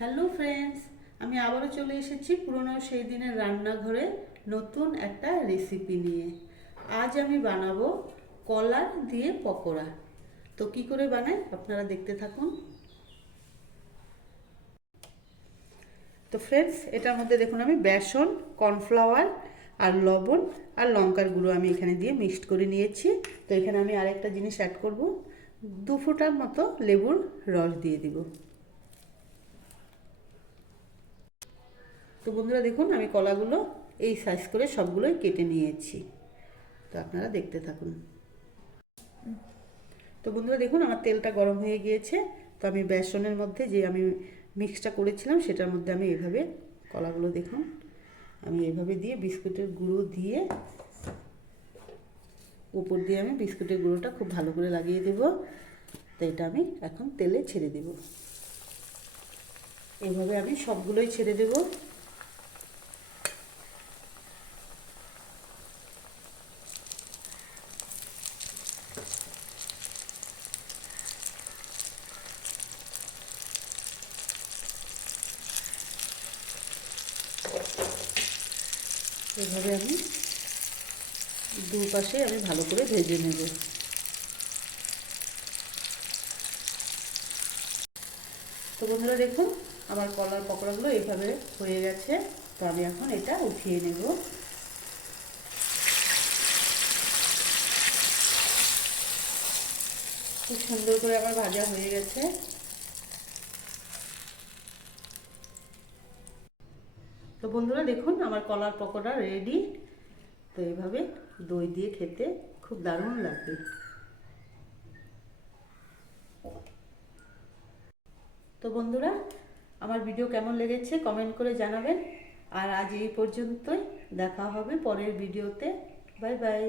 Hello friends, আমি আবারও চলে এসেছি পুরনো সেই দিনের রান্নাঘরে নতুন একটা রেসিপি নিয়ে। আজ আমি বানাবো কলার দিয়ে পকোড়া। তো কি করে বানাই আপনারা দেখতে থাকুন। তো ফ্রেন্ডস, এটার মধ্যে দেখুন আমি বেসন, কর্নফ্লাওয়ার আর লবণ আর লঙ্কার গুঁড়ো আমি এখানে দিয়ে মিক্সড করে নিয়েছি। তো এখানে আমি আরেকটা জিনিস অ্যাড করব, 2 ফোঁটার মতো লেবুর রস দিয়ে দিব। তো বন্ধুরা দেখুন, আমি কলাগুলো এই সাইজ করে সবগুলোই কেটে নিয়েছি। তো আপনারা দেখতে থাকুন। তো বন্ধুরা দেখুন, আমার তেলটা গরম হয়ে গিয়েছে। তো আমি বেসনের মধ্যে যে আমি মিক্সটা করেছিলাম সেটার মধ্যে আমি এভাবে কলাগুলো দেখুন আমি এভাবে দিয়ে বিস্কুটের গুঁড়ো দিয়ে উপর দিয়ে আমি বিস্কুটের গুঁড়োটা খুব ভালো করে লাগিয়ে দেব। তো এটা আমি এখন তেলে ছেড়ে দেব। এইভাবে আমি সবগুলোই ছেড়ে দেব। এভাবে আমি দুপাশে আমি ভালো করে ভেজে নেব। তো বন্ধুরা দেখুন, আমার কলার পকোড়াগুলো এইভাবে হয়ে গেছে। তো আমি এখন এটা উঠিয়ে নেব। খুব সুন্দর করে আমার ভাজা হয়ে গেছে। তো বন্ধুরা দেখুন, আমার কলার পকোড়া রেডি। তো এইভাবে দই দিয়ে খেতে খুব দারুণ লাগবে। তো বন্ধুরা, আমার ভিডিও কেমন লেগেছে কমেন্ট করে জানাবেন। আর আজ এই পর্যন্তই, দেখা হবে পরের ভিডিওতে। Bye bye.